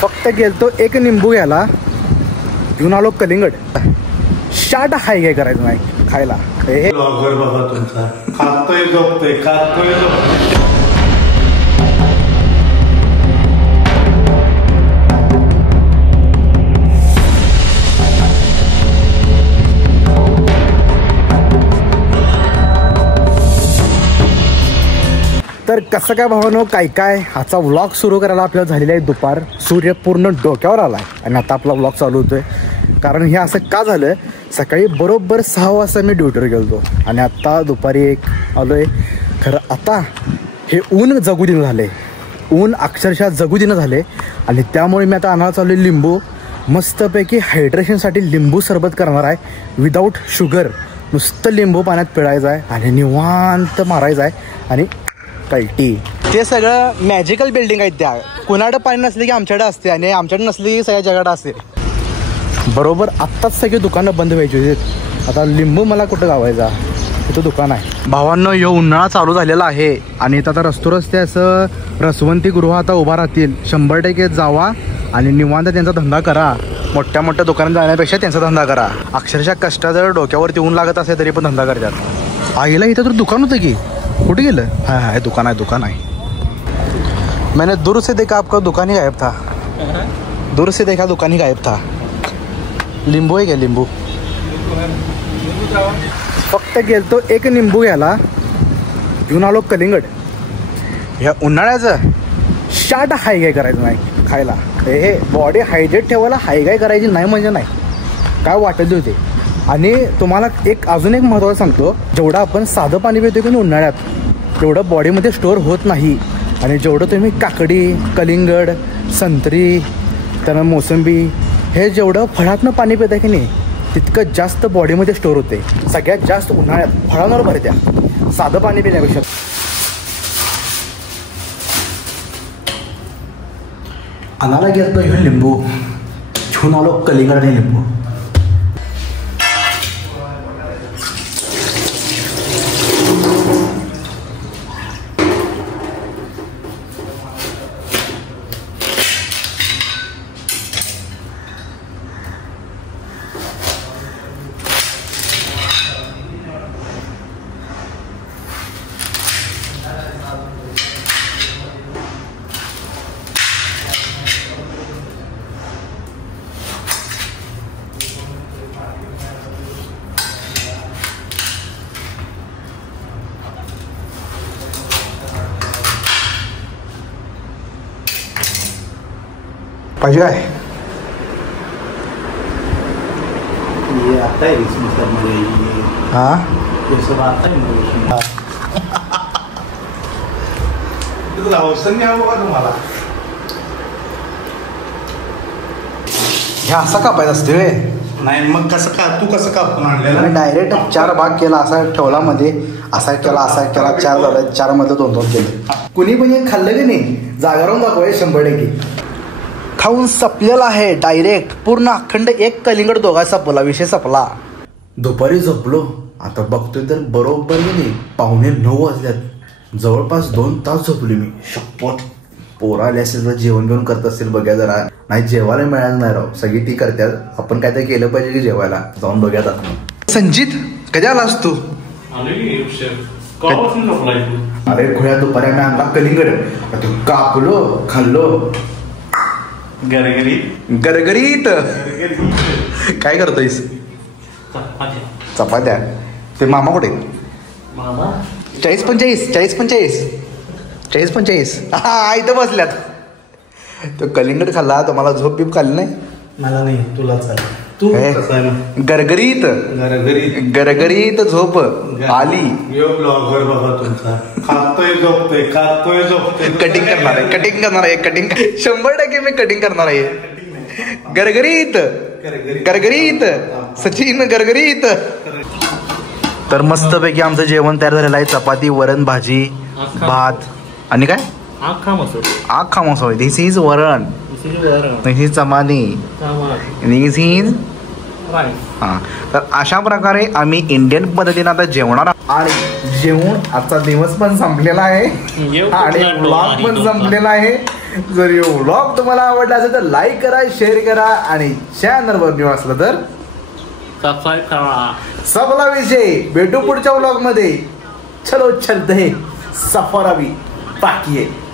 फक्त गेलतो एक निंबू घ्यायला, घेऊन आलो कलिंगड. शाट हाय काय करायचं नाही खायला. ब्लॉगर बाबा तुमचा खातोय झोपतोय खातोय झोपतोय. तर कसं काय भावानो, काय हाचा व्लॉग सुरू करायला आपल्याला झालेला आहे दुपार. सूर्य पूर्ण डोक्यावर आला आहे आणि आता आपला व्लॉग चालू होतोय. कारण हे असं का झालं, सकाळी बरोबर 6 वाजता मी ड्युटीवर गेलो आणि आत्ता दुपारी 1 आलो आहे. खरं आता हे ऊन जगू दिनं झालं आहे, ऊन अक्षरशः जगू दिनं झाले. आणि त्यामुळे मी आता आणायला चालू आहे लिंबू. मस्तपैकी हायड्रेशनसाठी लिंबू सरबत करणार आहे विदाऊट शुगर. नुसतं लिंबू पाण्यात पिळायचं आहे आणि निवांत मारायचं आहे आणि कल्टी. ते सगळं मॅजिकल बिल्डिंग आहेत त्या. कुणाकडं पाणी नसले की आमच्याकडे असते आणि आमच्याकडे नसले की सगळ्या जगाकडे असते. बरोबर आत्ताच सगळी दुकानं बंद व्हायची होती. आता लिंबू मला कुठं गावायचा, इथं दुकान आहे. भावांनो, यो उन्हाळा चालू झालेला आहे आणि आता रस्ते असं रसवंती गृह आता उभा राहतील. 100% जावा आणि निवांत त्यांचा धंदा करा. मोठ्या मोठ्या दुकानात जाण्यापेक्षा त्यांचा धंदा करा. अक्षरशः कष्टा जर डोक्यावरती ऊन लागत असेल तरी पण धंदा करतात. आईला इथं तर दुकान होतं की कुठे गेलं? हाँ दुकान है. मैंने दूर से देखा आपका दुकान ही गायब था. दूर से देखा दुकान ही गायब था. लिंबू आहे क्या? लिंबू फक्त गेलतो एक निंबू घ्यायला, घेऊन आलो कलिंगड. ह्या उन्हाळ्याचं शाट हाय काय करायचं नाही खायला. हे बॉडी हायड्रेट ठेवायला हाय काय करायची नाही म्हणजे नाही, काय वाटत होते. आणि तुम्हाला अजून एक महत्त्वाचं सांगतो, जेवढं आपण साधं पाणी पितो की उन्हाळ्यात तेवढं बॉडीमध्ये स्टोअर होत नाही. आणि जेवढं तुम्ही काकडी, कलिंगड, संत्री, त्यानं मोसंबी हे जेवढं फळातनं पाणी पिता की नाही तितकं जास्त बॉडीमध्ये स्टोअर होते. सगळ्यात जास्त उन्हाळ्यात फळांवर भर द्या साधं पाणी पिण्यापेक्षा. आणायला गेलो हे लिंबू, घेऊन आलो कलिंगड आणि लिंबू. पाहिजे काय? ये आता है इसमें सब मुझे. हाँ ये सब आता है मुझे. तुला अवसर नाही हवं का तुम्हाला? हे असा कापायचं असते वे? नाही मग कसं का तू कसं कापून आणलेला? मी डायरेक्ट 4 भाग केला, असा ठेवला मध्ये, असा केला 4 झालं. 4 मध्ये 2-2 केले. कुणी पण हे खाल्लं की नाही जागारून दाखवाय 100%. खाऊन संपलेला आहे डायरेक्ट पूर्ण अखंड. एक कलिंगड दोघा संपला, विषय संपला. दुपारी झोपलो, आता बघतोय तर बरोबर नाही 8:45 वाजल्यात. जवळपास 2 तास झोपली मी. शपथ पोरा आले असेल तर जेवण बिवण करत असतील बघा जरा. नाही जेवायला मिळालं नाही राव, सगळी ती करतात. आपण काय ते केलं पाहिजे की जेवायला जाऊन बघूयात आपण. संजित कधी आलास तू? अरे खुळ्या दुपारी आम्ही आणला कलिंगड, तू कापलो खाल्लो गरगरीत. काय करतोयस? चपात्या. ते मामा कुठे? 40-45 हा इथं बसल्यात. तो कलिंगड खाल्ला, तुम्हाला झोप बीप खाल्ली नाही? मला नाही, तुला चाल. तू गरगरीत झोप आली. ब्लॉगर बाबा तुमचा खातोय झोपतोय खातोय झोपतोय. कटिंग करणार आहे 100% मी कटिंग करणार आहे. गरगरीत सचिन गरगरीत. तर मस्तपैकी आमचं जेवण तयार झालेलं आहे. चपाती, वरण, भाजी, भात आणि काय आखा मसोळी. दिस इज वरण, दिस इज चपाती, दिस इज हां. तर अशा प्रकारे आम्ही इंडियन पद्धतीने आता जेवणार. आणि जेवण आजचा दिवस पण संपलेला आहे आणि ब्लॉग पण संपलेला आहे. जर व्लॉग तुम्हाला आवडला असेल तर लाईक करा, शेअर करा आणि चॅनलवर न्यू असलं तर सबस्क्राईब करा. सबला विषय. भेटू पुढच्या व्लॉग मध्ये. चलो चलते है, सफर अभी बाकी है.